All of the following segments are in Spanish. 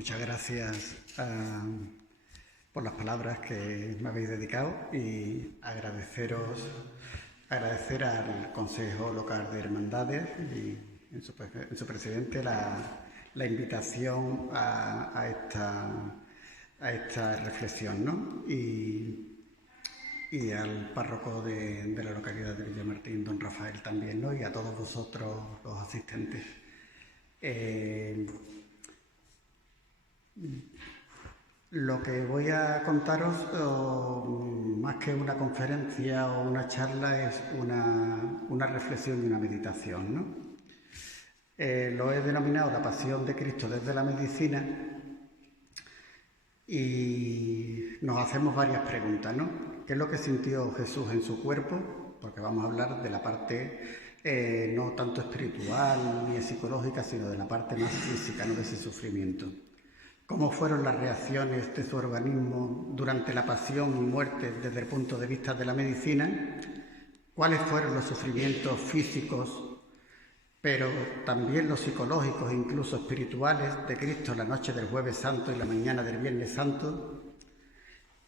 Muchas gracias por las palabras que me habéis dedicado y agradecer al Consejo Local de Hermandades y en su presidente la invitación a esta reflexión, ¿no? Y al párroco de la localidad de Villamartín, don Rafael, también, ¿no? Y a todos vosotros, los asistentes. Lo que voy a contaros, más que una conferencia o una charla, es una reflexión y una meditación, ¿no? Lo he denominado la pasión de Cristo desde la medicina y nos hacemos varias preguntas, ¿no? ¿Qué es lo que sintió Jesús en su cuerpo? Porque vamos a hablar de la parte no tanto espiritual ni psicológica, sino de la parte más física, ¿no? De ese sufrimiento. ¿Cómo fueron las reacciones de su organismo durante la pasión y muerte desde el punto de vista de la medicina? ¿Cuáles fueron los sufrimientos físicos, pero también los psicológicos e incluso espirituales de Cristo la noche del Jueves Santo y la mañana del Viernes Santo?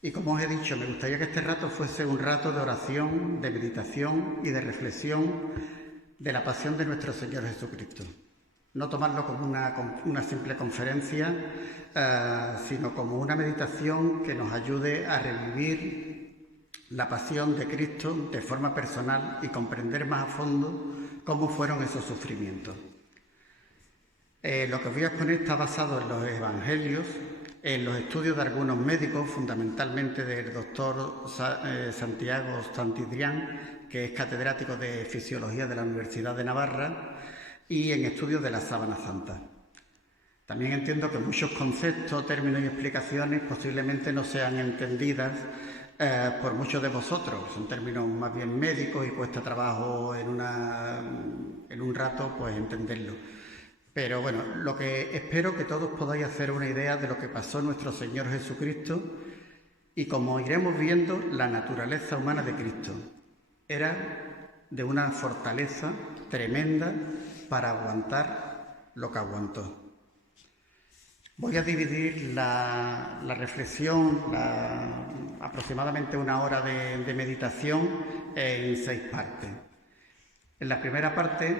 Y como os he dicho, me gustaría que este rato fuese un rato de oración, de meditación y de reflexión de la pasión de nuestro Señor Jesucristo. No tomarlo como una simple conferencia, sino como una meditación que nos ayude a revivir la pasión de Cristo de forma personal y comprender más a fondo cómo fueron esos sufrimientos. Lo que os voy a exponer está basado en los evangelios, en los estudios de algunos médicos, fundamentalmente del doctor Santiago Santidrián, que es catedrático de Fisiología de la Universidad de Navarra, y en estudios de la Sábana Santa. También entiendo que muchos conceptos, términos y explicaciones posiblemente no sean entendidas por muchos de vosotros. Son términos más bien médicos y cuesta trabajo en un rato pues entenderlo. Pero bueno, lo que espero que todos podáis hacer una idea de lo que pasó nuestro Señor Jesucristo y como iremos viendo, la naturaleza humana de Cristo era de una fortaleza tremenda para aguantar lo que aguantó. Voy a dividir la reflexión, aproximadamente una hora de meditación, en 6 partes. En la primera parte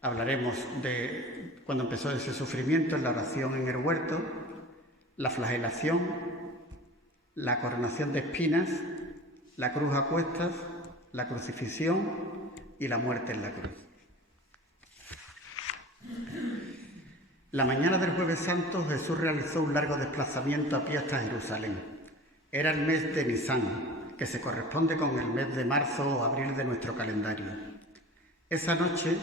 hablaremos de cuando empezó ese sufrimiento en la oración en el huerto, la flagelación, la coronación de espinas, la cruz a cuestas, la crucifixión y la muerte en la cruz. La mañana del Jueves Santo Jesús realizó un largo desplazamiento a pie hasta Jerusalén. Era el mes de Nisán, que se corresponde con el mes de marzo o abril de nuestro calendario. Esa noche,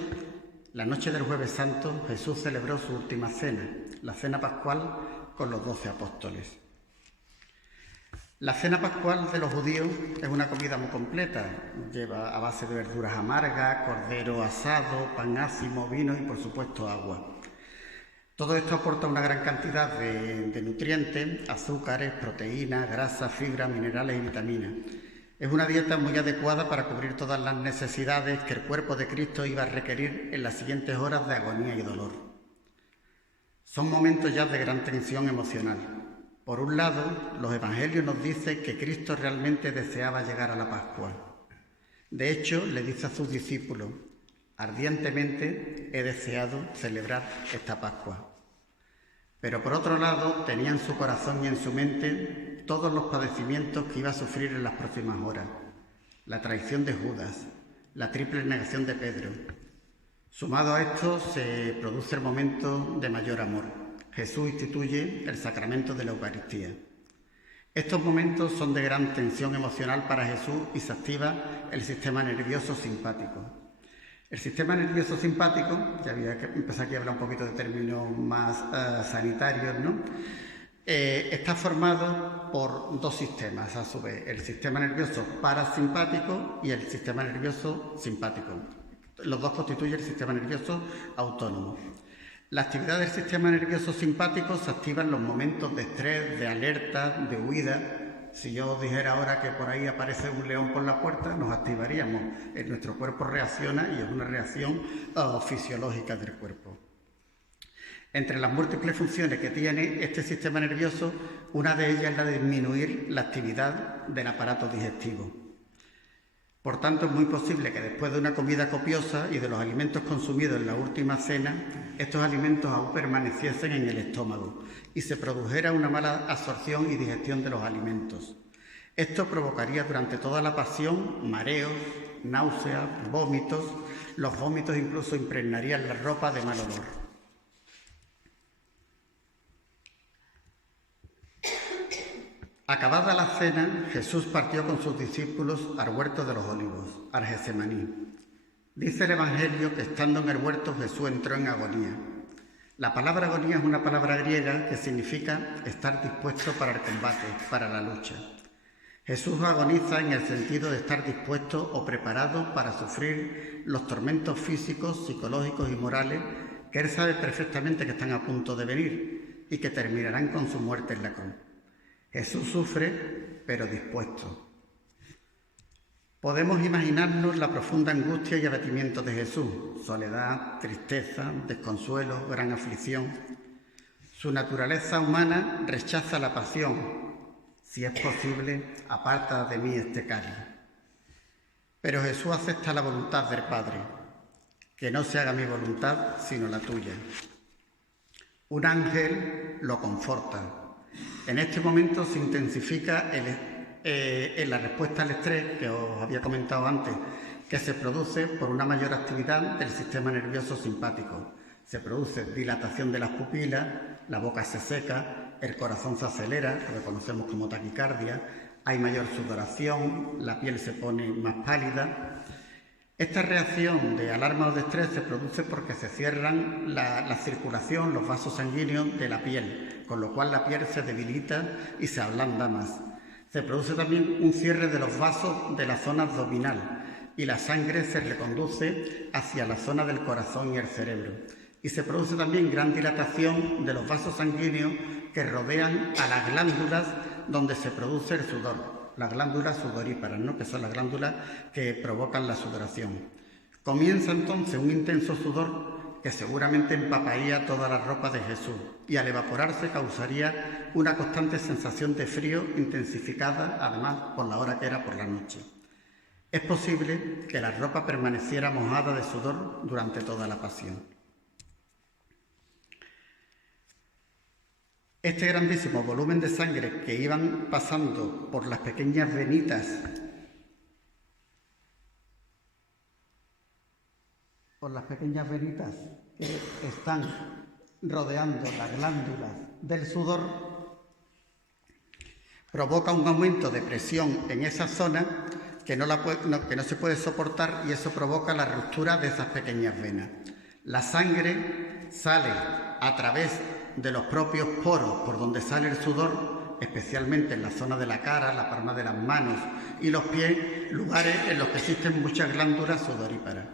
la noche del Jueves Santo, Jesús celebró su última cena, la cena pascual con los 12 apóstoles. La cena pascual de los judíos es una comida muy completa. Lleva a base de verduras amargas, cordero asado, pan ácimo, vino y por supuesto agua. Todo esto aporta una gran cantidad de nutrientes, azúcares, proteínas, grasas, fibras, minerales y vitaminas. Es una dieta muy adecuada para cubrir todas las necesidades que el cuerpo de Cristo iba a requerir en las siguientes horas de agonía y dolor. Son momentos ya de gran tensión emocional. Por un lado, los evangelios nos dicen que Cristo realmente deseaba llegar a la Pascua. De hecho, le dice a sus discípulos: ardientemente he deseado celebrar esta Pascua. Pero por otro lado, tenía en su corazón y en su mente todos los padecimientos que iba a sufrir en las próximas horas. La traición de Judas, la triple negación de Pedro. Sumado a esto, se produce el momento de mayor amor. Jesús instituye el sacramento de la Eucaristía. Estos momentos son de gran tensión emocional para Jesús y se activa el sistema nervioso simpático. El sistema nervioso simpático, ya había que empezar aquí a hablar un poquito de términos más sanitarios, ¿no? Está formado por 2 sistemas, a su vez, el sistema nervioso parasimpático y el sistema nervioso simpático. Los 2 constituyen el sistema nervioso autónomo. La actividad del sistema nervioso simpático se activa en los momentos de estrés, de alerta, de huida. Si yo os dijera ahora que por ahí aparece un león por la puerta, nos activaríamos. Nuestro cuerpo reacciona y es una reacción fisiológica del cuerpo. Entre las múltiples funciones que tiene este sistema nervioso, una de ellas es la de disminuir la actividad del aparato digestivo. Por tanto, es muy posible que después de una comida copiosa y de los alimentos consumidos en la última cena, estos alimentos aún permaneciesen en el estómago y se produjera una mala absorción y digestión de los alimentos. Esto provocaría durante toda la pasión mareos, náuseas, vómitos. Los vómitos incluso impregnarían la ropa de mal olor. Acabada la cena, Jesús partió con sus discípulos al huerto de los Olivos, al Getsemaní. Dice el Evangelio que estando en el huerto Jesús entró en agonía. La palabra agonía es una palabra griega que significa estar dispuesto para el combate, para la lucha. Jesús agoniza en el sentido de estar dispuesto o preparado para sufrir los tormentos físicos, psicológicos y morales que él sabe perfectamente que están a punto de venir y que terminarán con su muerte en la cruz. Jesús sufre, pero dispuesto. Podemos imaginarnos la profunda angustia y abatimiento de Jesús, soledad, tristeza, desconsuelo, gran aflicción. Su naturaleza humana rechaza la pasión. Si es posible, aparta de mí este cáliz. Pero Jesús acepta la voluntad del Padre, que no se haga mi voluntad, sino la tuya. Un ángel lo conforta. En este momento se intensifica en la respuesta al estrés que os había comentado antes, que se produce por una mayor actividad del sistema nervioso simpático. Se produce dilatación de las pupilas, la boca se seca, el corazón se acelera, lo que conocemos como taquicardia, hay mayor sudoración, la piel se pone más pálida. Esta reacción de alarma o de estrés se produce porque se cierran la circulación, los vasos sanguíneos de la piel, con lo cual la piel se debilita y se ablanda más. Se produce también un cierre de los vasos de la zona abdominal y la sangre se reconduce hacia la zona del corazón y el cerebro. Y se produce también gran dilatación de los vasos sanguíneos que rodean a las glándulas donde se produce el sudor. Las glándulas sudoríparas, ¿no?, que son las glándulas que provocan la sudoración. Comienza entonces un intenso sudor que seguramente empaparía toda la ropa de Jesús y al evaporarse causaría una constante sensación de frío intensificada, además por la hora que era por la noche. Es posible que la ropa permaneciera mojada de sudor durante toda la pasión. Este grandísimo volumen de sangre que iban pasando por las pequeñas venitas que están rodeando las glándulas del sudor, provoca un aumento de presión en esa zona que no se puede soportar, y eso provoca la ruptura de esas pequeñas venas. La sangre sale a través de los propios poros por donde sale el sudor, especialmente en la zona de la cara, la palma de las manos y los pies, lugares en los que existen muchas glándulas sudoríparas.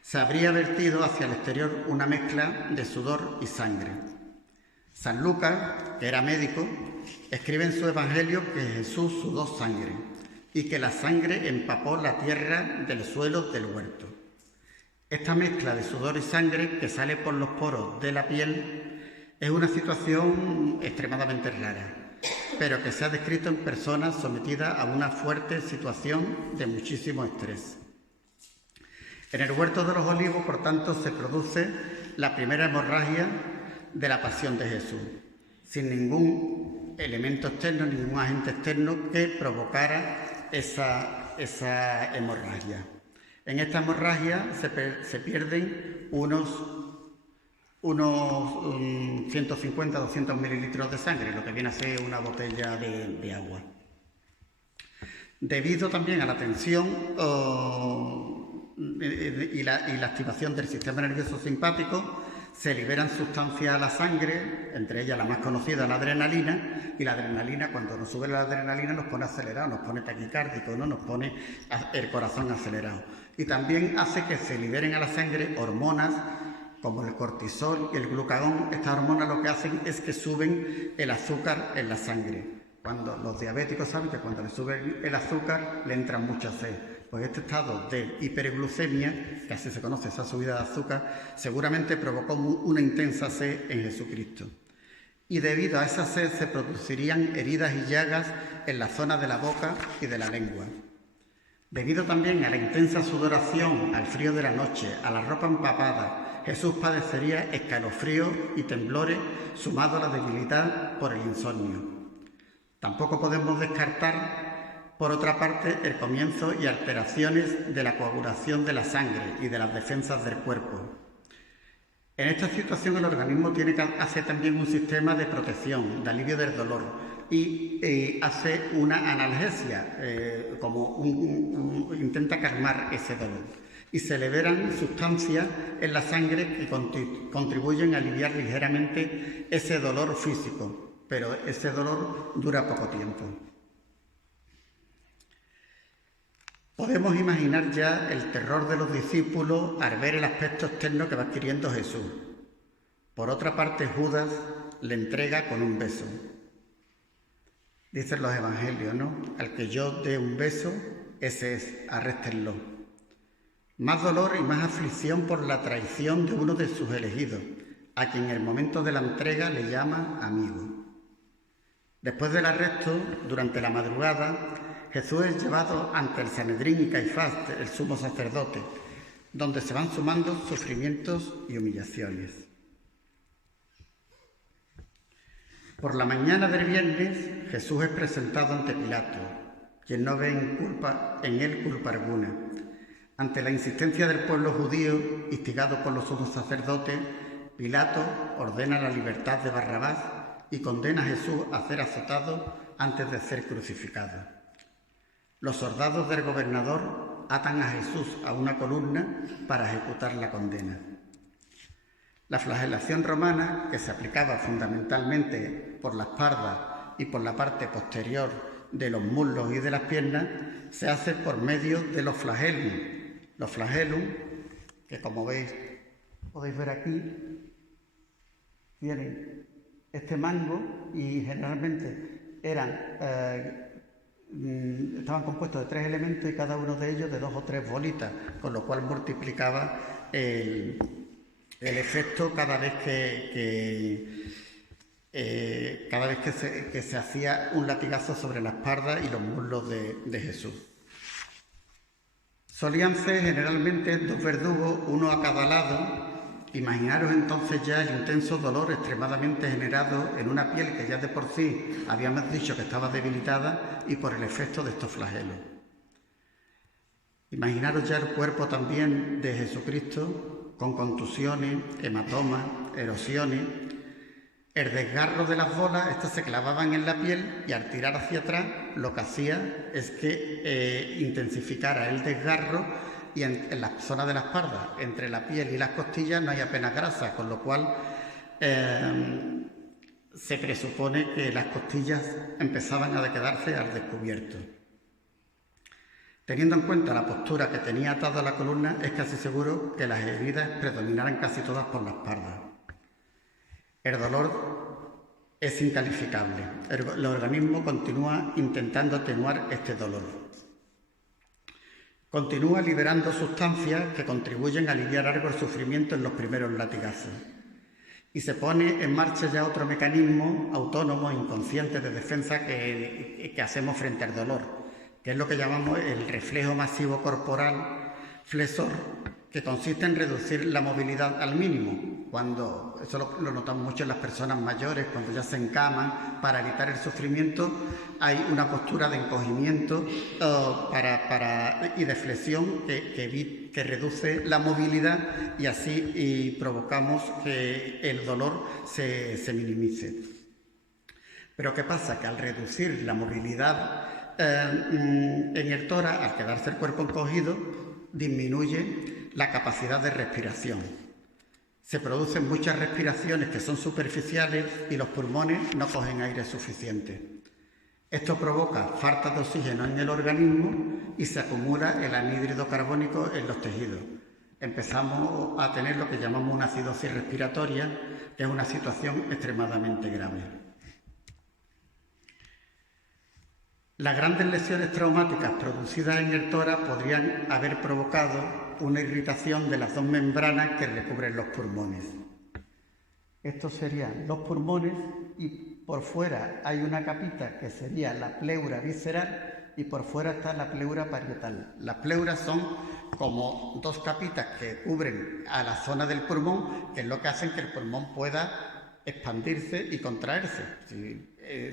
Se habría vertido hacia el exterior una mezcla de sudor y sangre. San Lucas, que era médico, escribe en su Evangelio que Jesús sudó sangre y que la sangre empapó la tierra del suelo del huerto. Esta mezcla de sudor y sangre que sale por los poros de la piel es una situación extremadamente rara, pero que se ha descrito en personas sometidas a una fuerte situación de muchísimo estrés. En el huerto de los Olivos, por tanto, se produce la primera hemorragia de la pasión de Jesús, sin ningún elemento externo, ningún agente externo que provocara esa hemorragia. En esta hemorragia se pierden unos 150-200 mililitros de sangre, lo que viene a ser una botella de agua. Debido también a la tensión y la activación del sistema nervioso simpático, se liberan sustancias a la sangre, entre ellas la más conocida, la adrenalina, y la adrenalina, cuando nos sube la adrenalina, nos pone acelerado, nos pone taquicárdico, ¿no?, nos pone el corazón acelerado. Y también hace que se liberen a la sangre hormonas como el cortisol y el glucagón. Estas hormonas lo que hacen es que suben el azúcar en la sangre. Cuando los diabéticos saben que cuando le suben el azúcar le entra mucha sed. pues este estado de hiperglucemia, que así se conoce, esa subida de azúcar, seguramente provocó una intensa sed en Jesucristo. Y debido a esa sed se producirían heridas y llagas en la zona de la boca y de la lengua. Debido también a la intensa sudoración, al frío de la noche, a la ropa empapada, Jesús padecería escalofríos y temblores sumados a la debilidad por el insomnio. Tampoco podemos descartar, por otra parte, el comienzo y alteraciones de la coagulación de la sangre y de las defensas del cuerpo. En esta situación el organismo tiene que hacer también un sistema de protección, de alivio del dolor y hace una analgesia, intenta calmar ese dolor. Y se liberan sustancias en la sangre que contribuyen a aliviar ligeramente ese dolor físico, pero ese dolor dura poco tiempo. Podemos imaginar ya el terror de los discípulos al ver el aspecto externo que va adquiriendo Jesús. Por otra parte, Judas le entrega con un beso. Dicen los evangelios, ¿no? Al que yo dé un beso, ese es, arréstenlo. Más dolor y más aflicción por la traición de uno de sus elegidos, a quien en el momento de la entrega le llama amigo. Después del arresto, durante la madrugada, Jesús es llevado ante el Sanedrín y Caifás, el sumo sacerdote, donde se van sumando sufrimientos y humillaciones. Por la mañana del viernes, Jesús es presentado ante Pilato, quien no ve en él culpa alguna. Ante la insistencia del pueblo judío, instigado por los sumos sacerdotes, Pilato ordena la libertad de Barrabás y condena a Jesús a ser azotado antes de ser crucificado. Los soldados del gobernador atan a Jesús a una columna para ejecutar la condena. La flagelación romana, que se aplicaba fundamentalmente por la espalda y por la parte posterior de los muslos y de las piernas, se hace por medio de los flagelum. Los flagelum, que como veis, podéis ver aquí, tienen este mango y generalmente estaban compuestos de 3 elementos y cada uno de ellos de 2 o 3 bolitas, con lo cual multiplicaba el efecto cada vez que se hacía un latigazo sobre la espalda y los muslos de Jesús. Solían ser generalmente 2 verdugos, uno a cada lado. Imaginaros entonces ya el intenso dolor extremadamente generado en una piel que ya de por sí habíamos dicho que estaba debilitada y por el efecto de estos flagelos. Imaginaros ya el cuerpo también de Jesucristo con contusiones, hematomas, erosiones. El desgarro de las bolas, estas se clavaban en la piel y al tirar hacia atrás lo que hacía es que intensificara el desgarro. Y en la zona de la espalda, entre la piel y las costillas, no hay apenas grasa, con lo cual se presupone que las costillas empezaban a quedarse al descubierto. Teniendo en cuenta la postura que tenía atada a la columna, es casi seguro que las heridas predominaran casi todas por la espalda. El dolor es incalificable. El organismo continúa intentando atenuar este dolor. Continúa liberando sustancias que contribuyen a aliviar algo el sufrimiento en los primeros latigazos. Y se pone en marcha ya otro mecanismo autónomo, inconsciente de defensa que hacemos frente al dolor, que es lo que llamamos el reflejo masivo corporal flexor, que consiste en reducir la movilidad al mínimo. Eso lo notamos mucho en las personas mayores, cuando ya se encaman para evitar el sufrimiento, hay una postura de encogimiento y de flexión que reduce la movilidad y así provocamos que el dolor se minimice. Pero ¿qué pasa? Que al reducir la movilidad en el tórax, al quedarse el cuerpo encogido, disminuye la capacidad de respiración. Se producen muchas respiraciones que son superficiales y los pulmones no cogen aire suficiente. Esto provoca falta de oxígeno en el organismo y se acumula el anhídrido carbónico en los tejidos. Empezamos a tener lo que llamamos una acidosis respiratoria, que es una situación extremadamente grave. Las grandes lesiones traumáticas producidas en el tórax podrían haber provocado una irritación de las dos membranas que recubren los pulmones. Estos serían los pulmones y por fuera hay una capita que sería la pleura visceral y por fuera está la pleura parietal. Las pleuras son como dos capitas que cubren a la zona del pulmón, que es lo que hacen que el pulmón pueda expandirse y contraerse.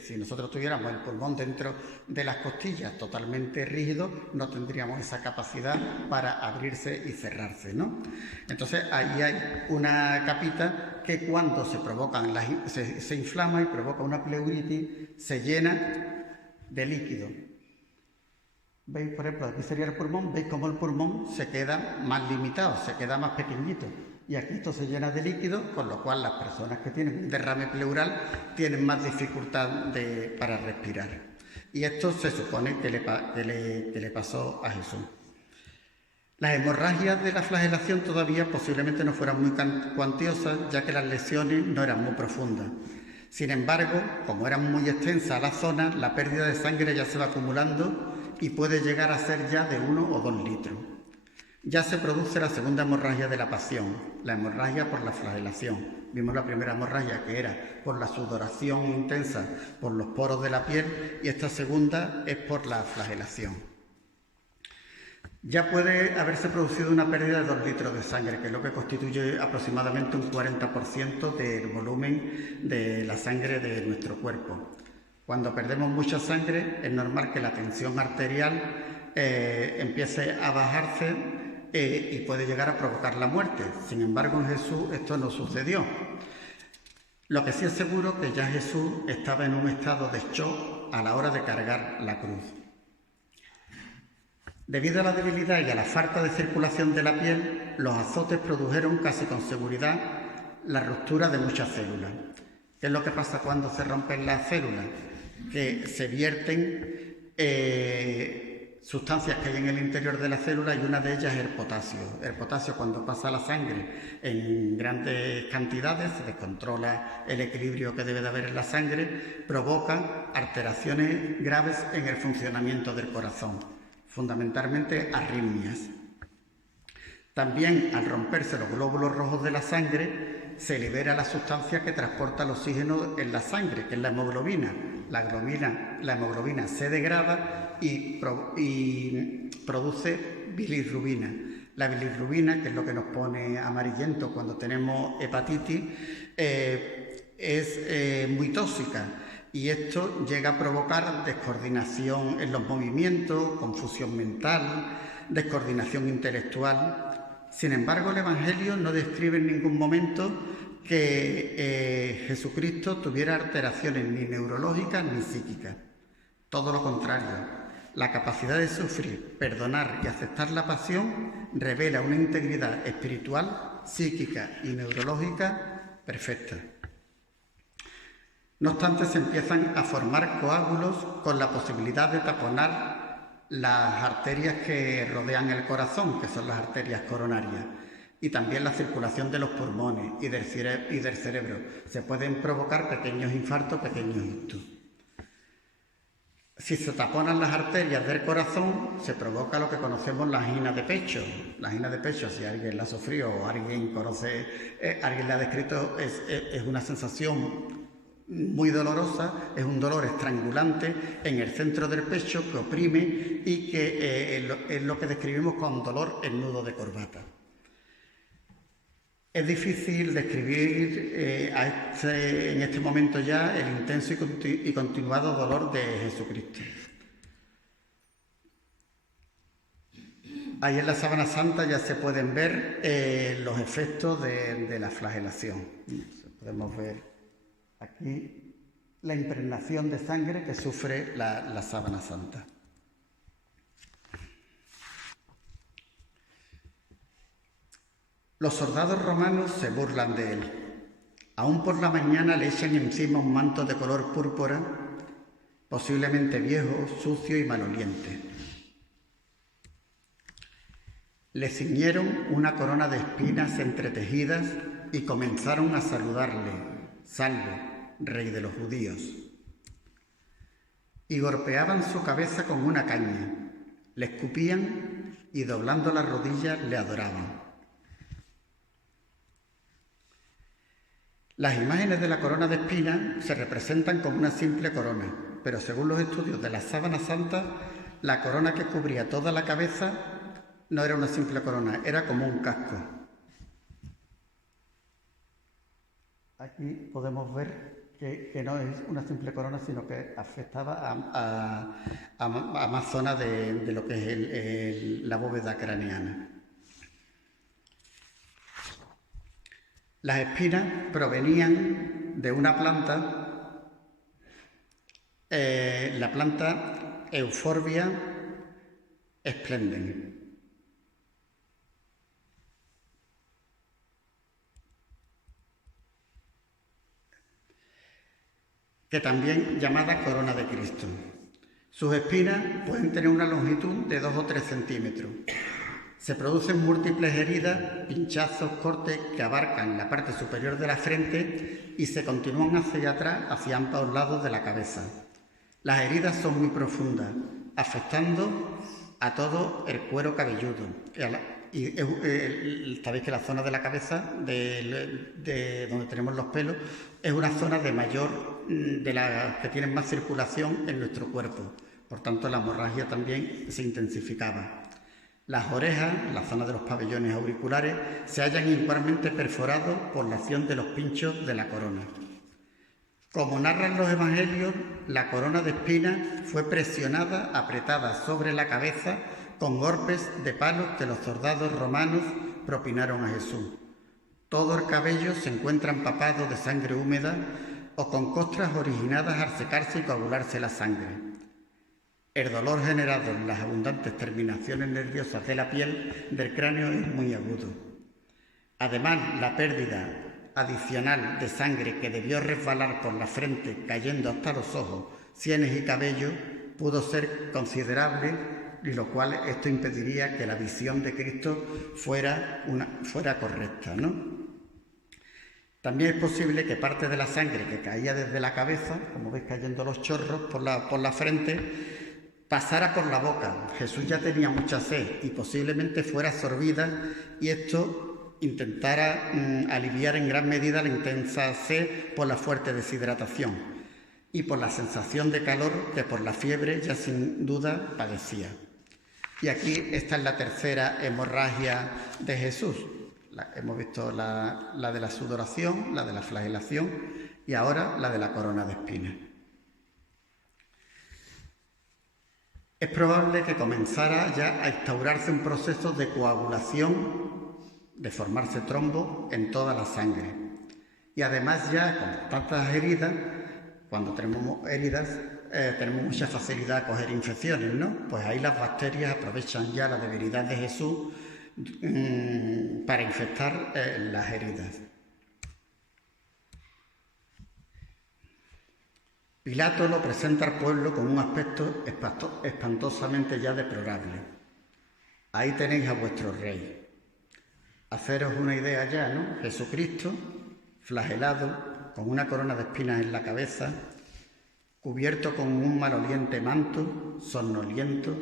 Si nosotros tuviéramos el pulmón dentro de las costillas totalmente rígido, no tendríamos esa capacidad para abrirse y cerrarse, ¿no? Entonces ahí hay una capita que cuando se provocan, se inflama y provoca una pleuritis, se llena de líquido. ¿Veis? Por ejemplo, aquí sería el pulmón, veis cómo el pulmón se queda más limitado, se queda más pequeñito. Y aquí esto se llena de líquido, con lo cual las personas que tienen un derrame pleural tienen más dificultad para respirar. Y esto se supone que le pasó a Jesús. Las hemorragias de la flagelación todavía posiblemente no fueran muy cuantiosas, ya que las lesiones no eran muy profundas. Sin embargo, como eran muy extensas las zonas, la pérdida de sangre ya se va acumulando y puede llegar a ser ya de 1 o 2 litros. Ya se produce la segunda hemorragia de la pasión, la hemorragia por la flagelación. Vimos la primera hemorragia que era por la sudoración intensa por los poros de la piel y esta segunda es por la flagelación. Ya puede haberse producido una pérdida de 2 litros de sangre, que es lo que constituye aproximadamente un 40% del volumen de la sangre de nuestro cuerpo. Cuando perdemos mucha sangre es normal que la tensión arterial empiece a bajarse y puede llegar a provocar la muerte. Sin embargo, en Jesús esto no sucedió. Lo que sí es seguro que ya Jesús estaba en un estado de shock a la hora de cargar la cruz. Debido a la debilidad y a la falta de circulación de la piel, los azotes produjeron casi con seguridad la ruptura de muchas células. ¿Qué es lo que pasa cuando se rompen las células? Que se vierten sustancias que hay en el interior de la célula y una de ellas es el potasio. El potasio, cuando pasa a la sangre en grandes cantidades, se descontrola el equilibrio que debe de haber en la sangre, provoca alteraciones graves en el funcionamiento del corazón, fundamentalmente arritmias. También, al romperse los glóbulos rojos de la sangre, se libera la sustancia que transporta el oxígeno en la sangre, que es la hemoglobina. La hemoglobina se degrada y produce bilirrubina. La bilirrubina, que es lo que nos pone amarillento cuando tenemos hepatitis, es muy tóxica y esto llega a provocar descoordinación en los movimientos, confusión mental, descoordinación intelectual. Sin embargo, el Evangelio no describe en ningún momento que Jesucristo tuviera alteraciones ni neurológicas ni psíquicas. Todo lo contrario, la capacidad de sufrir, perdonar y aceptar la pasión revela una integridad espiritual, psíquica y neurológica perfecta. No obstante, se empiezan a formar coágulos con la posibilidad de taponar las arterias que rodean el corazón, que son las arterias coronarias, y también la circulación de los pulmones y del cerebro. Se pueden provocar pequeños infartos, pequeños ictus. Si se taponan las arterias del corazón, se provoca lo que conocemos la angina de pecho. La angina de pecho, si alguien la ha sufrido o alguien conoce, alguien la ha descrito, es una sensación muy dolorosa, es un dolor estrangulante en el centro del pecho que oprime y que es lo que describimos con dolor en nudo de corbata. Es difícil describir en este momento ya el intenso y continuado dolor de Jesucristo. Ahí en la Sábana Santa ya se pueden ver los efectos de la flagelación. Podemos ver aquí la impregnación de sangre que sufre la Sábana Santa. Los soldados romanos se burlan de él. Aún por la mañana le echan encima un manto de color púrpura, posiblemente viejo, sucio y maloliente. Le ciñeron una corona de espinas entretejidas y comenzaron a saludarle: «Salve, rey de los judíos». y golpeaban su cabeza con una caña, le escupían y doblando las rodillas le adoraban. Las imágenes de la corona de espinas se representan como una simple corona, pero según los estudios de la sábana santa, la corona que cubría toda la cabeza no era una simple corona, era como un casco. Aquí podemos ver que no es una simple corona, sino que afectaba a más zonas de lo que es la bóveda craneana. Las espinas provenían de una planta, la planta Euphorbia splendens, que también llamada corona de Cristo. Sus espinas pueden tener una longitud de 2 o 3 centímetros. Se producen múltiples heridas, pinchazos, cortes que abarcan la parte superior de la frente y se continúan hacia atrás, hacia ambos lados de la cabeza. Las heridas son muy profundas, afectando a todo el cuero cabelludo. Sabéis que la zona de la cabeza, de donde tenemos los pelos, es una zona de mayor, de las que tienen más circulación en nuestro cuerpo. Por tanto, la hemorragia también se intensificaba. Las orejas, la zona de los pabellones auriculares, se hallan igualmente perforados por la acción de los pinchos de la corona. Como narran los evangelios, la corona de espinas fue presionada, apretada sobre la cabeza con golpes de palos que los soldados romanos propinaron a Jesús. Todo el cabello se encuentra empapado de sangre húmeda o con costras originadas al secarse y coagularse la sangre. El dolor generado en las abundantes terminaciones nerviosas de la piel del cráneo es muy agudo. Además, la pérdida adicional de sangre que debió resbalar por la frente, cayendo hasta los ojos, sienes y cabello, pudo ser considerable, y lo cual esto impediría que la visión de Cristo fuera correcta, ¿no? También es posible que parte de la sangre que caía desde la cabeza, como veis cayendo los chorros por la frente, pasara por la boca. Jesús ya tenía mucha sed y posiblemente fuera absorbida y esto intentara aliviar en gran medida la intensa sed por la fuerte deshidratación y por la sensación de calor que por la fiebre ya sin duda padecía. Y aquí esta es la tercera hemorragia de Jesús. Hemos visto la de la sudoración, la de la flagelación y ahora la de la corona de espinas. Es probable que comenzara ya a instaurarse un proceso de coagulación, de formarse trombo en toda la sangre. Y además ya con tantas heridas, cuando tenemos heridas, tenemos mucha facilidad a coger infecciones, ¿no? Pues ahí las bacterias aprovechan ya la debilidad de Jesús para infectar las heridas. Pilato lo presenta al pueblo con un aspecto espantosamente ya deplorable. Ahí tenéis a vuestro rey. Haceros una idea ya, ¿no? Jesucristo, flagelado, con una corona de espinas en la cabeza, cubierto con un maloliente manto, somnoliento,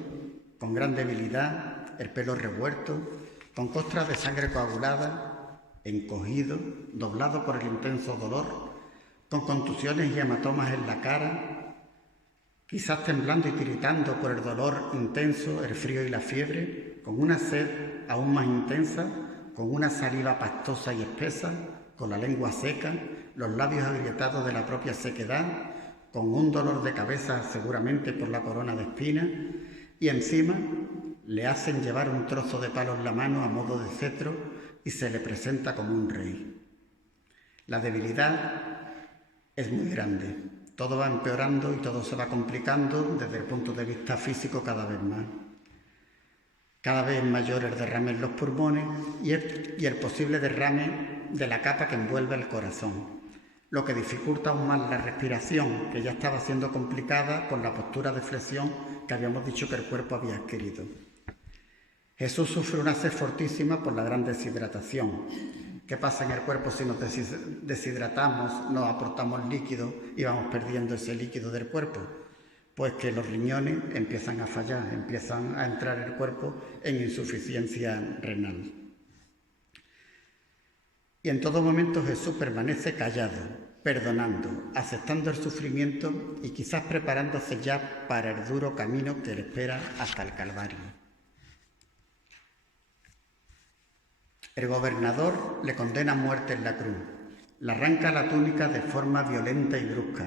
con gran debilidad, el pelo revuelto, con costras de sangre coagulada, encogido, doblado por el intenso dolor, con contusiones y hematomas en la cara, quizás temblando y tiritando por el dolor intenso, el frío y la fiebre, con una sed aún más intensa, con una saliva pastosa y espesa, con la lengua seca, los labios agrietados de la propia sequedad, con un dolor de cabeza seguramente por la corona de espinas, y encima le hacen llevar un trozo de palo en la mano a modo de cetro y se le presenta como un rey. La debilidad es muy grande, todo va empeorando y todo se va complicando desde el punto de vista físico cada vez más. Cada vez mayor el derrame en los pulmones y el posible derrame de la capa que envuelve el corazón, lo que dificulta aún más la respiración, que ya estaba siendo complicada por la postura de flexión que habíamos dicho que el cuerpo había adquirido. Jesús sufre una sed fortísima por la gran deshidratación. ¿Qué pasa en el cuerpo si nos deshidratamos, nos aportamos líquido y vamos perdiendo ese líquido del cuerpo? pues que los riñones empiezan a fallar, empiezan a entrar el cuerpo en insuficiencia renal. Y en todo momento Jesús permanece callado, perdonando, aceptando el sufrimiento y quizás preparándose ya para el duro camino que le espera hasta el Calvario. El gobernador le condena a muerte en la cruz, le arranca la túnica de forma violenta y brusca.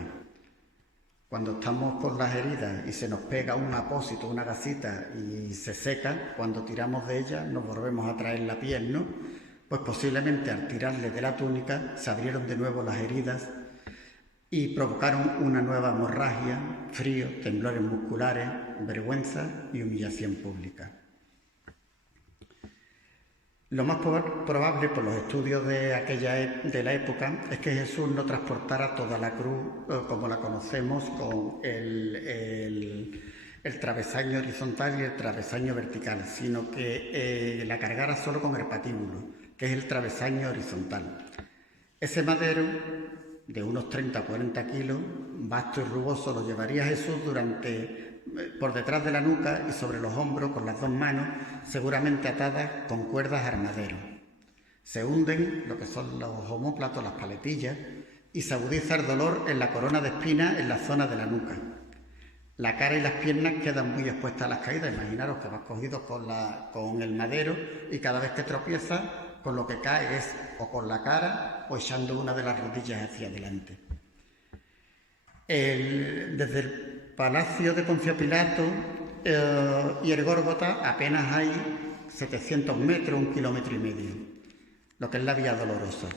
Cuando estamos con las heridas y se nos pega un apósito, una gasita y se seca, cuando tiramos de ella nos volvemos a traer la piel, ¿no? Pues posiblemente al tirarle de la túnica se abrieron de nuevo las heridas y provocaron una nueva hemorragia, frío, temblores musculares, vergüenza y humillación pública. Lo más probable, por los estudios de la época, es que Jesús no transportara toda la cruz como la conocemos, con el travesaño horizontal y el travesaño vertical, sino que la cargara solo con el patíbulo, que es el travesaño horizontal. Ese madero, de unos 30 o 40 kilos, vasto y rugoso, lo llevaría Jesús por detrás de la nuca y sobre los hombros con las dos manos, seguramente atadas con cuerdas al madero. Se hunden lo que son los omóplatos, las paletillas, y se agudiza el dolor en la corona de espinas en la zona de la nuca. La cara y las piernas quedan muy expuestas a las caídas. Imaginaros que vas cogido con el madero y cada vez que tropiezas, con lo que cae es o con la cara o echando una de las rodillas hacia adelante. Desde el palacio de Poncio Pilato y el Gólgota apenas hay 700 metros, 1,5 kilómetros, lo que es la Vía Dolorosa.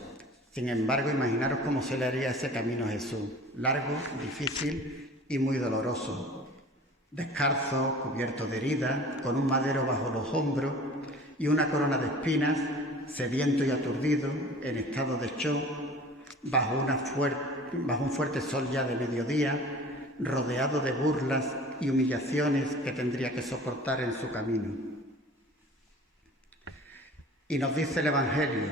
Sin embargo, imaginaros cómo se le haría ese camino a Jesús, largo, difícil y muy doloroso, descalzo, cubierto de heridas, con un madero bajo los hombros y una corona de espinas, sediento y aturdido, en estado de shock, bajo un fuerte sol ya de mediodía, rodeado de burlas y humillaciones que tendría que soportar en su camino. Y nos dice el Evangelio,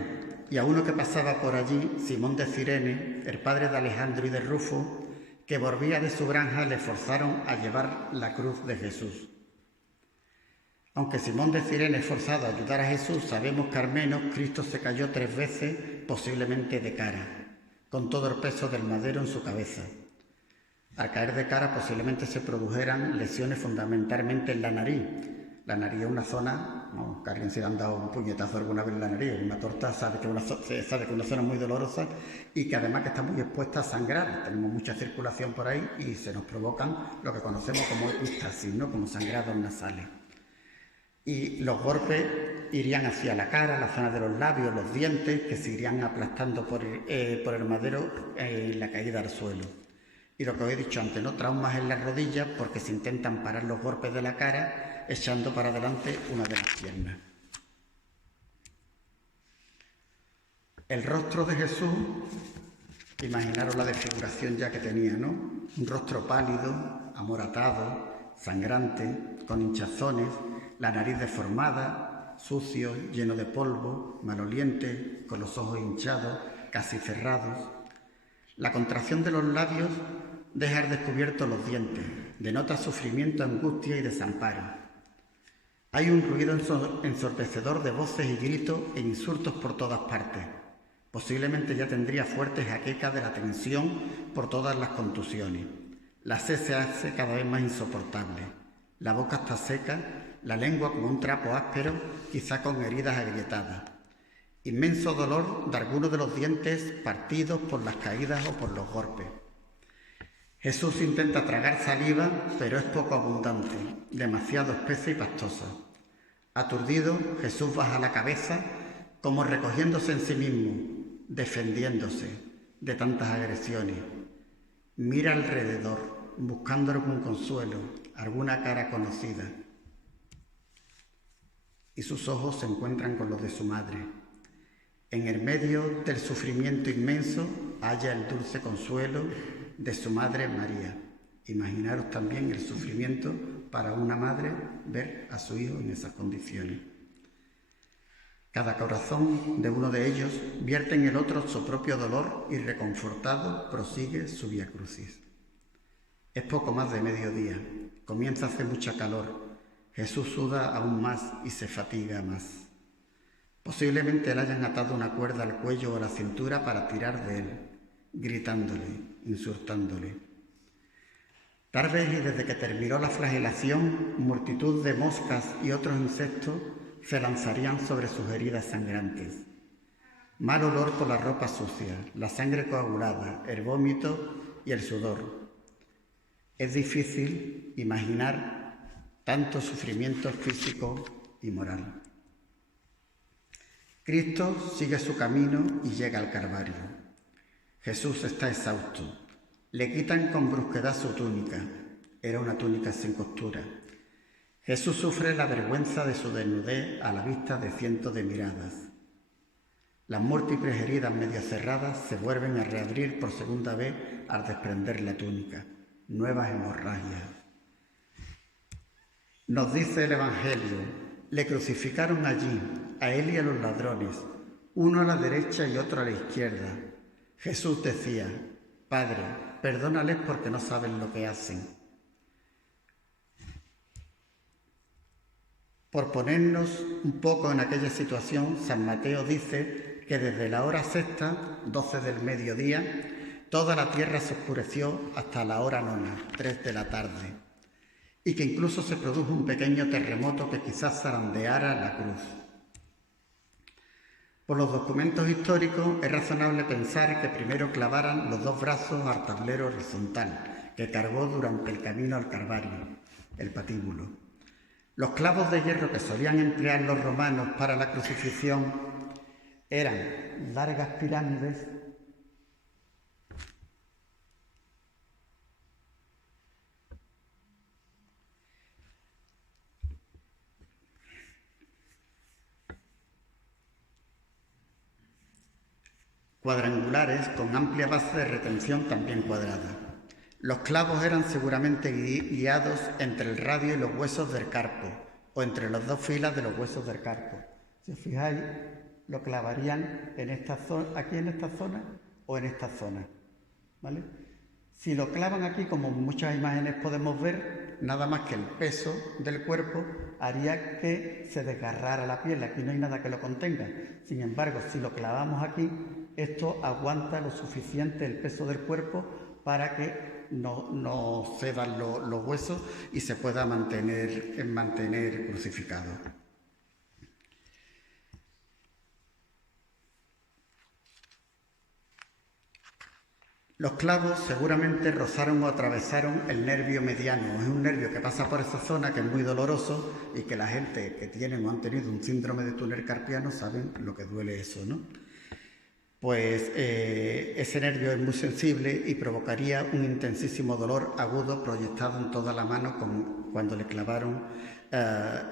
y a uno que pasaba por allí, Simón de Cirene, el padre de Alejandro y de Rufo, que volvía de su granja, le forzaron a llevar la cruz de Jesús. Aunque Simón de Cirene es forzado a ayudar a Jesús, sabemos que al menos Cristo se cayó 3 veces, posiblemente de cara, con todo el peso del madero en su cabeza. Al caer de cara posiblemente se produjeran lesiones fundamentalmente en la nariz. La nariz es una zona, que alguien se le han dado un puñetazo alguna vez en la nariz, una torta sabe que es una zona muy dolorosa y que además que está muy expuesta a sangrar. Tenemos mucha circulación por ahí y se nos provocan lo que conocemos como epistasis, ¿no? Como sangrados nasales. Y los golpes irían hacia la cara, la zona de los labios, los dientes, que se irían aplastando por el madero en la caída al suelo. Y lo que os he dicho antes, ¿no? Traumas en las rodillas porque se intentan parar los golpes de la cara echando para adelante una de las piernas. El rostro de Jesús, imaginaros la desfiguración ya que tenía, ¿no? Un rostro pálido, amoratado, sangrante, con hinchazones, la nariz deformada, sucio, lleno de polvo, maloliente, con los ojos hinchados, casi cerrados. La contracción de los labios deja al descubierto los dientes, denota sufrimiento, angustia y desamparo. Hay un ruido ensordecedor de voces y gritos e insultos por todas partes. Posiblemente ya tendría fuertes jaquecas de la tensión por todas las contusiones. La sed se hace cada vez más insoportable. La boca está seca, la lengua como un trapo áspero, quizá con heridas agrietadas. Inmenso dolor de algunos de los dientes partidos por las caídas o por los golpes. Jesús intenta tragar saliva, pero es poco abundante, demasiado espesa y pastosa. Aturdido, Jesús baja la cabeza, como recogiéndose en sí mismo, defendiéndose de tantas agresiones. Mira alrededor, buscando algún consuelo, alguna cara conocida. Y sus ojos se encuentran con los de su madre. En el medio del sufrimiento inmenso halla el dulce consuelo de su madre María. Imaginaros también el sufrimiento para una madre ver a su hijo en esas condiciones. Cada corazón de uno de ellos vierte en el otro su propio dolor y reconfortado prosigue su vía crucis. Es poco más de mediodía. Comienza a hacer mucha calor. Jesús suda aún más y se fatiga más. Posiblemente le hayan atado una cuerda al cuello o a la cintura para tirar de él, gritándole, insultándole. Tal vez y desde que terminó la flagelación, multitud de moscas y otros insectos se lanzarían sobre sus heridas sangrantes. Mal olor por la ropa sucia, la sangre coagulada, el vómito y el sudor. Es difícil imaginar tanto sufrimiento físico y moral. Cristo sigue su camino y llega al Calvario. Jesús está exhausto. Le quitan con brusquedad su túnica. Era una túnica sin costura. Jesús sufre la vergüenza de su desnudez a la vista de cientos de miradas. Las múltiples heridas medio cerradas se vuelven a reabrir por segunda vez al desprender la túnica. Nuevas hemorragias. Nos dice el Evangelio: le crucificaron allí, a él y a los ladrones, uno a la derecha y otro a la izquierda. Jesús decía: Padre, perdónales porque no saben lo que hacen. Por ponernos un poco en aquella situación, San Mateo dice que desde la hora sexta, 12 del mediodía, toda la tierra se oscureció hasta la hora nona, 3 de la tarde, y que incluso se produjo un pequeño terremoto que quizás zarandeara la cruz. Por los documentos históricos es razonable pensar que primero clavaran los dos brazos al tablero horizontal que cargó durante el camino al Calvario, el patíbulo. Los clavos de hierro que solían emplear los romanos para la crucifixión eran largas pirámides cuadrangulares con amplia base de retención también cuadrada. Los clavos eran seguramente guiados entre el radio y los huesos del carpo, o entre las dos filas de los huesos del carpo. Si os fijáis, lo clavarían en esta zona, aquí en esta zona o en esta zona, ¿vale? Si lo clavan aquí, como en muchas imágenes podemos ver, nada más que el peso del cuerpo haría que se desgarrara la piel. Aquí no hay nada que lo contenga. Sin embargo, si lo clavamos aquí, esto aguanta lo suficiente el peso del cuerpo para que no cedan los huesos y se pueda mantener crucificado. Los clavos seguramente rozaron o atravesaron el nervio mediano. Es un nervio que pasa por esa zona, que es muy doloroso, y que la gente que tienen o han tenido un síndrome de túnel carpiano saben lo que duele eso, ¿no? Pues ese nervio es muy sensible y provocaría un intensísimo dolor agudo proyectado en toda la mano cuando le clavaron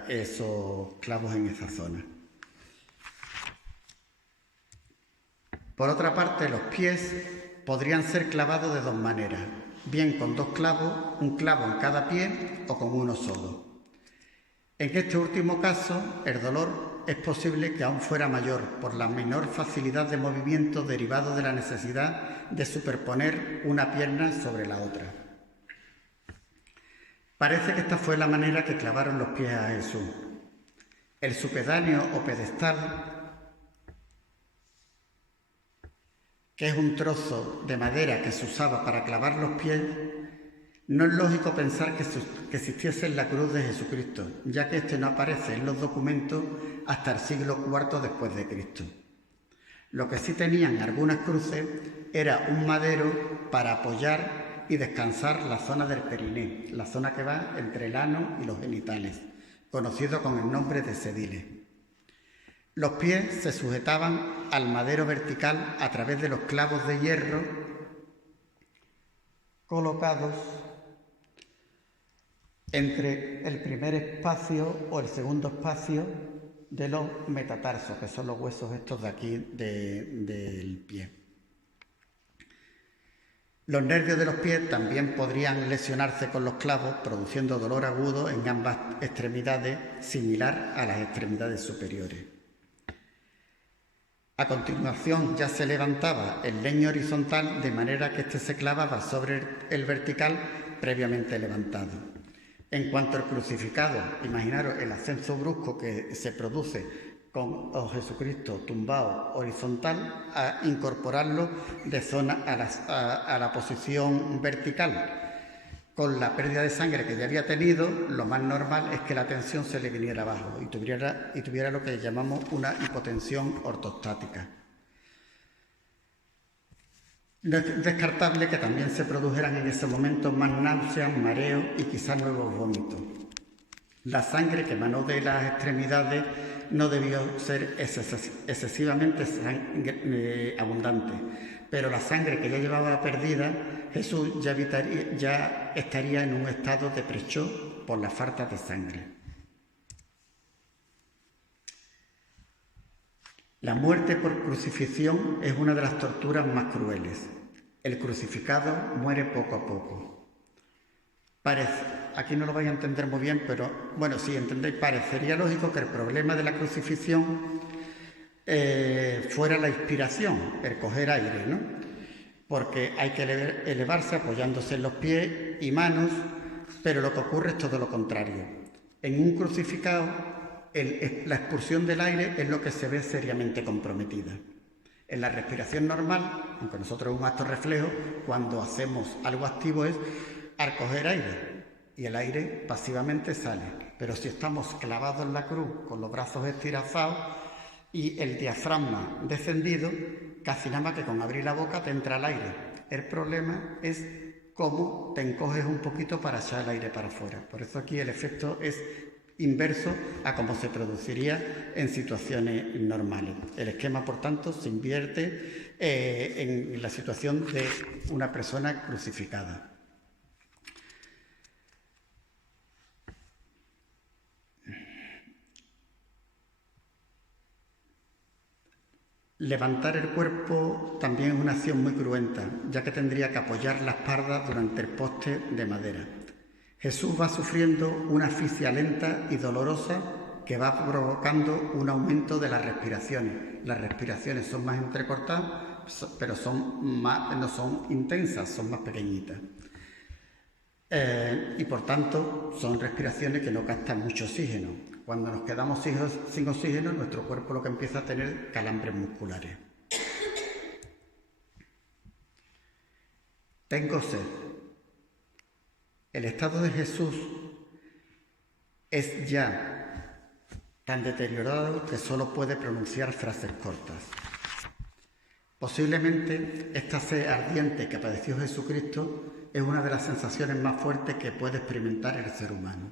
esos clavos en esa zona. Por otra parte, los pies podrían ser clavados de dos maneras, bien con dos clavos, un clavo en cada pie o con uno solo. En este último caso, el dolor es posible que aún fuera mayor por la menor facilidad de movimiento derivado de la necesidad de superponer una pierna sobre la otra. Parece que esta fue la manera que clavaron los pies a Jesús. El supedáneo o pedestal, que es un trozo de madera que se usaba para clavar los pies, no es lógico pensar que existiese en la cruz de Jesucristo, ya que este no aparece en los documentos hasta el siglo IV después de Cristo. Lo que sí tenían algunas cruces era un madero para apoyar y descansar la zona del periné, la zona que va entre el ano y los genitales, conocido con el nombre de sedile. Los pies se sujetaban al madero vertical a través de los clavos de hierro colocados entre el primer espacio o el segundo espacio de los metatarsos, que son los huesos estos de aquí del pie. Los nervios de los pies también podrían lesionarse con los clavos, produciendo dolor agudo en ambas extremidades, similar a las extremidades superiores. A continuación ya se levantaba el leño horizontal de manera que éste se clavaba sobre el vertical previamente levantado. En cuanto al crucificado, imaginaros el ascenso brusco que se produce con Jesucristo tumbado horizontal, a incorporarlo de zona a la posición vertical. Con la pérdida de sangre que ya había tenido, lo más normal es que la tensión se le viniera abajo y tuviera lo que llamamos una hipotensión ortostática. No es descartable que también se produjeran en ese momento más náuseas, mareos y quizás nuevos vómitos. La sangre que emanó de las extremidades no debió ser excesivamente abundante, pero la sangre que ya llevaba perdida, Jesús ya estaría en un estado de pre-shock por la falta de sangre. La muerte por crucifixión es una de las torturas más crueles. El crucificado muere poco a poco. Aquí no lo vais a entender muy bien, pero bueno, si entendéis, parecería lógico que el problema de la crucifixión fuera la inspiración, el coger aire, ¿no? Porque hay que elevarse apoyándose en los pies y pero lo que ocurre es todo lo contrario. En un crucificado, la expulsión del aire es lo que se ve seriamente comprometida. En la respiración normal, aunque nosotros es un acto reflejo, cuando hacemos algo activo es al coger aire y el aire pasivamente sale. Pero si estamos clavados en la cruz con los brazos estirazados y el diafragma descendido, casi nada más que con abrir la boca te entra el aire. El problema es cómo te encoges un poquito para echar el aire para afuera. Por eso aquí el efecto es inverso a como se produciría en situaciones normales. El esquema, por tanto, se invierte en la situación de una persona crucificada. Levantar el cuerpo también es una acción muy cruenta, ya que tendría que apoyar la espalda durante el poste de madera. Jesús va sufriendo una asfixia lenta y dolorosa que va provocando un aumento de las respiraciones. Las respiraciones son más entrecortadas, pero no son intensas, son más pequeñitas. Y por tanto son respiraciones que no captan mucho oxígeno. Cuando nos quedamos sin oxígeno, nuestro cuerpo lo que empieza a tener calambres musculares. Tengo sed. El estado de Jesús es ya tan deteriorado que solo puede pronunciar frases cortas. Posiblemente esta sed ardiente que padeció Jesucristo es una de las sensaciones más fuertes que puede experimentar el ser humano.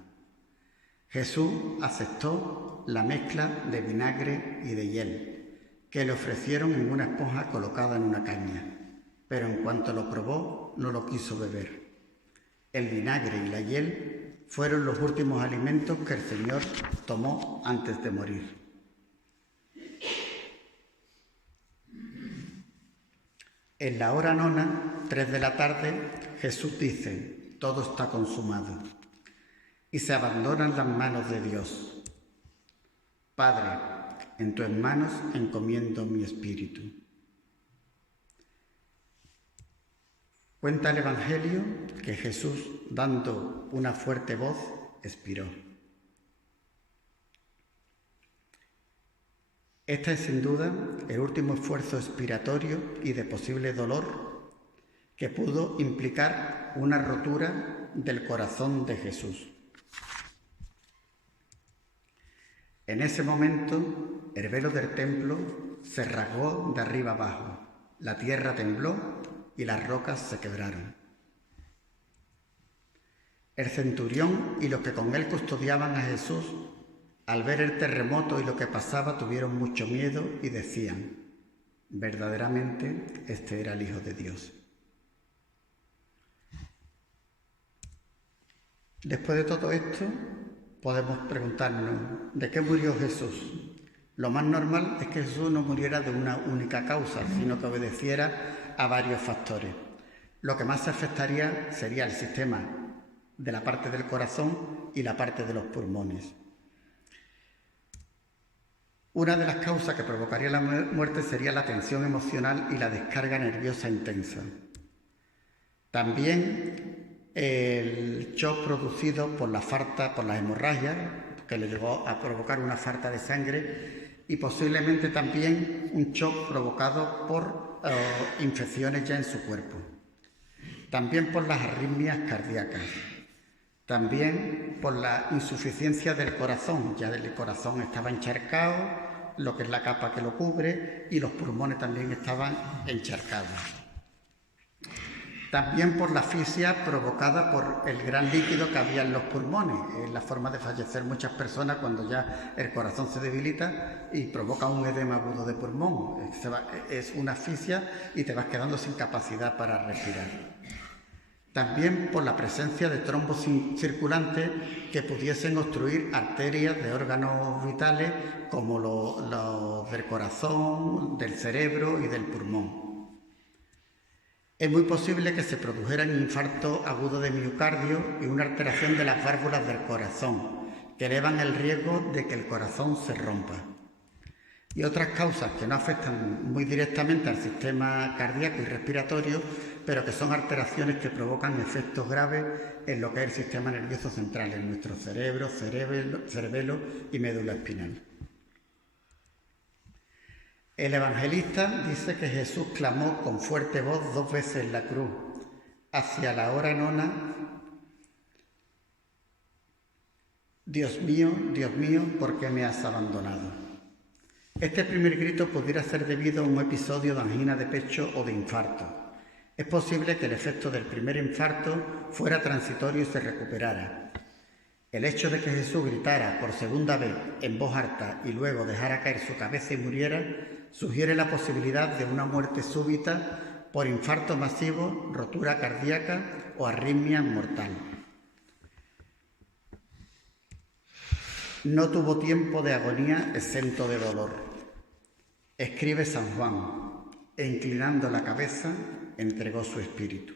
Jesús aceptó la mezcla de vinagre y de hiel que le ofrecieron en una esponja colocada en una caña, pero en cuanto lo probó no lo quiso beber. El vinagre y la hiel fueron los últimos alimentos que el Señor tomó antes de morir. En la hora nona, 3 de la tarde, Jesús dice: todo está consumado, y se abandonan las manos de Dios. Padre, en tus manos encomiendo mi espíritu. Cuenta el Evangelio que Jesús, dando una fuerte voz, expiró. Este es sin duda el último esfuerzo expiratorio y de posible dolor que pudo implicar una rotura del corazón de Jesús. En ese momento, el velo del templo se rasgó de arriba abajo, la tierra tembló y las rocas se quebraron. El centurión y los que con él custodiaban a Jesús, al ver el terremoto y lo que pasaba, tuvieron mucho miedo y decían: verdaderamente este era el Hijo de Dios. Después de todo esto, podemos preguntarnos: ¿de qué murió Jesús? Lo más normal es que Jesús no muriera de una única causa, sino que obedeciera a varios factores. Lo que más se afectaría sería el sistema de la parte del corazón y la parte de los pulmones. Una de las causas que provocaría la muerte sería la tensión emocional y la descarga nerviosa intensa. También el shock producido por las hemorragias, que le llegó a provocar una falta de sangre, y posiblemente también un shock provocado por infecciones ya en su cuerpo. También por las arritmias cardíacas. También por la insuficiencia del corazón, ya el corazón estaba encharcado, lo que es la capa que lo cubre, y los pulmones también estaban encharcados. También por la asfixia provocada por el gran líquido que había en los pulmones. Es la forma de fallecer muchas personas cuando ya el corazón se debilita y provoca un edema agudo de pulmón. Es una asfixia y te vas quedando sin capacidad para respirar. También por la presencia de trombos circulantes que pudiesen obstruir arterias de órganos vitales como los del corazón, del cerebro y del pulmón. Es muy posible que se produjeran infartos agudos de miocardio y una alteración de las válvulas del corazón, que elevan el riesgo de que el corazón se rompa. Y otras causas que no afectan muy directamente al sistema cardíaco y respiratorio, pero que son alteraciones que provocan efectos graves en lo que es el sistema nervioso central, en nuestro cerebro, cerebelo y médula espinal. El evangelista dice que Jesús clamó con fuerte voz 2 veces en la cruz, hacia la hora nona: Dios mío, ¿por qué me has abandonado? Este primer grito pudiera ser debido a un episodio de angina de pecho o de infarto. Es posible que el efecto del primer infarto fuera transitorio y se recuperara. El hecho de que Jesús gritara por segunda vez en voz alta y luego dejara caer su cabeza y muriera sugiere la posibilidad de una muerte súbita por infarto masivo, rotura cardíaca o arritmia mortal. No tuvo tiempo de agonía exento de dolor, escribe San Juan, e inclinando la cabeza entregó su espíritu.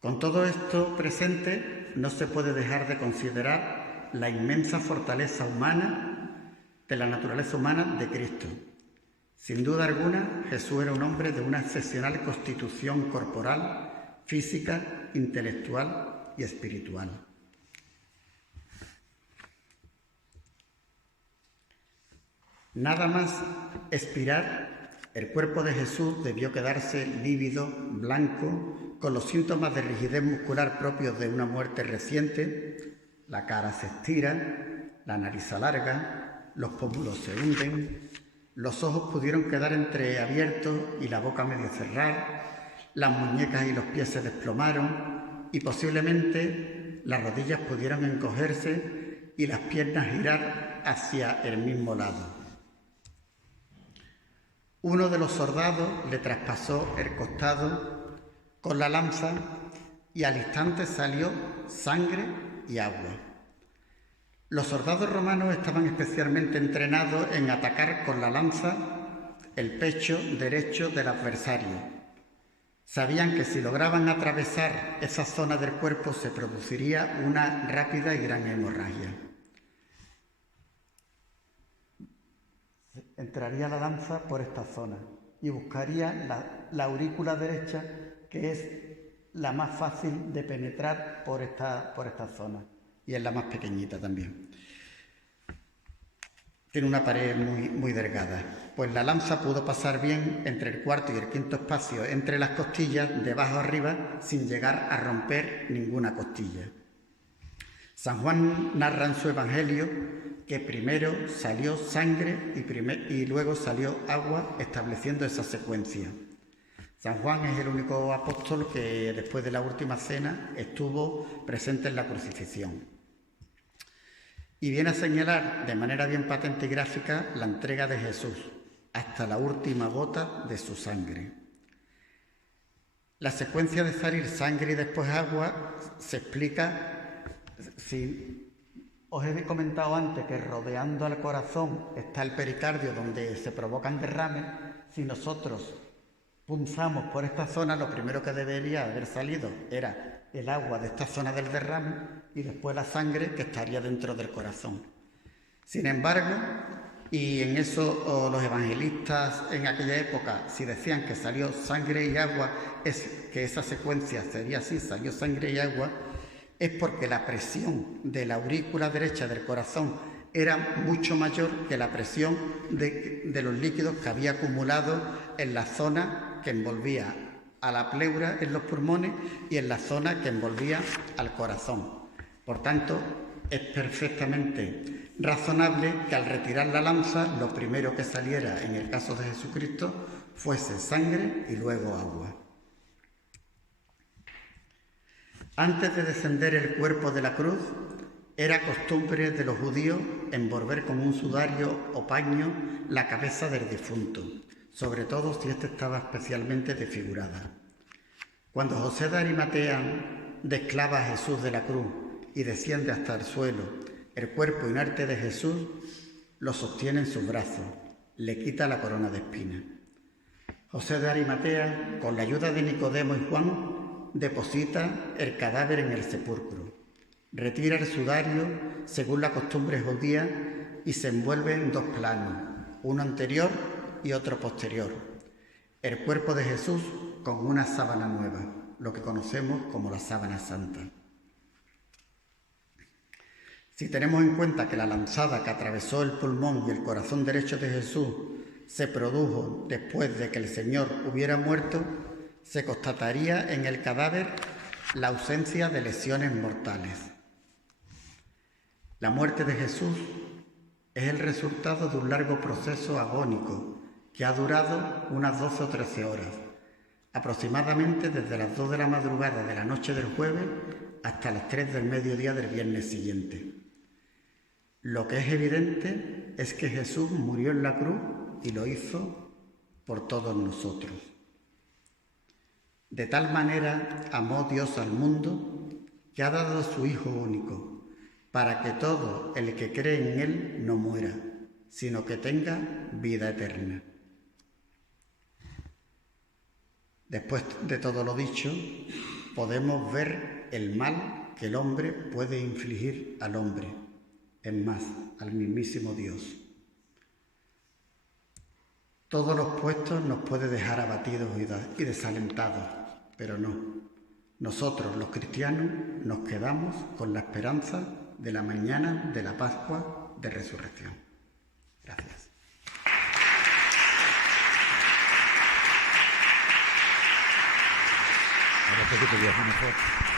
Con todo esto presente, no se puede dejar de considerar la inmensa fortaleza humana, de la naturaleza humana de Cristo. Sin duda alguna, Jesús era un hombre de una excepcional constitución corporal, física, intelectual y espiritual. Nada más expirar, el cuerpo de Jesús debió quedarse lívido, blanco, con los síntomas de rigidez muscular propios de una muerte reciente. La cara se estira, la nariz se alarga, los pómulos se hunden, los ojos pudieron quedar entreabiertos y la boca medio cerrar, las muñecas y los pies se desplomaron y posiblemente las rodillas pudieron encogerse y las piernas girar hacia el mismo lado. Uno de los soldados le traspasó el costado con la lanza y al instante salió sangre y agua. Los soldados romanos estaban especialmente entrenados en atacar con la lanza el pecho derecho del adversario. Sabían que si lograban atravesar esa zona del cuerpo se produciría una rápida y gran hemorragia. Entraría la lanza por esta zona y buscaría la aurícula derecha, que es la más fácil de penetrar por esta zona y es la más pequeñita también. Tiene una pared muy delgada. Pues la lanza pudo pasar bien entre el cuarto y el quinto espacio entre las costillas, de abajo arriba, sin llegar a romper ninguna costilla. San Juan narra en su Evangelio que primero salió sangre y luego salió agua, estableciendo esa secuencia. San Juan es el único apóstol que después de la última cena estuvo presente en la crucifixión. Y viene a señalar de manera bien patente y gráfica la entrega de Jesús hasta la última gota de su sangre. La secuencia de salir sangre y después agua se explica, si os he comentado antes que rodeando al corazón está el pericardio donde se provocan derrames. Si nosotros punzamos por esta zona, lo primero que debería haber salido era el agua de esta zona del derrame y después la sangre que estaría dentro del corazón. Sin embargo, Y en eso los evangelistas en aquella época, si decían que salió sangre y agua, es que esa secuencia sería así, salió sangre y agua, es porque la presión de la aurícula derecha del corazón era mucho mayor que la presión de los líquidos que había acumulado en la zona que envolvía a la pleura en los pulmones y en la zona que envolvía al corazón. Por tanto, es perfectamente razonable que al retirar la lanza, lo primero que saliera en el caso de Jesucristo fuese sangre y luego agua. Antes de descender el cuerpo de la cruz, era costumbre de los judíos envolver con un sudario o paño la cabeza del difunto, sobre todo si ésta estaba especialmente desfigurada. Cuando José de Arimatea desclava a Jesús de la cruz y desciende hasta el suelo, el cuerpo inerte de Jesús lo sostiene en sus brazos, le quita la corona de espinas. José de Arimatea, con la ayuda de Nicodemo y Juan, deposita el cadáver en el sepulcro, retira el sudario según la costumbre judía y se envuelve en dos planos, uno anterior y otro posterior. El cuerpo de Jesús con una sábana nueva, lo que conocemos como la sábana santa. Si tenemos en cuenta que la lanzada que atravesó el pulmón y el corazón derecho de Jesús se produjo después de que el Señor hubiera muerto, se constataría en el cadáver la ausencia de lesiones mortales. La muerte de Jesús es el resultado de un largo proceso agónico que ha durado unas 12 o 13 horas, aproximadamente desde las 2 de la madrugada de la noche del jueves hasta las 3 del mediodía del viernes siguiente. Lo que es evidente es que Jesús murió en la cruz y lo hizo por todos nosotros. De tal manera amó Dios al mundo que ha dado a su Hijo único, para que todo el que cree en Él no muera, sino que tenga vida eterna. Después de todo lo dicho, podemos ver el mal que el hombre puede infligir al hombre, es más, al mismísimo Dios. Todos los puestos nos puede dejar abatidos y desalentados, pero no. Nosotros, los cristianos, nos quedamos con la esperanza de la mañana de la Pascua de Resurrección. Gracias. Ahora te pedías una foto.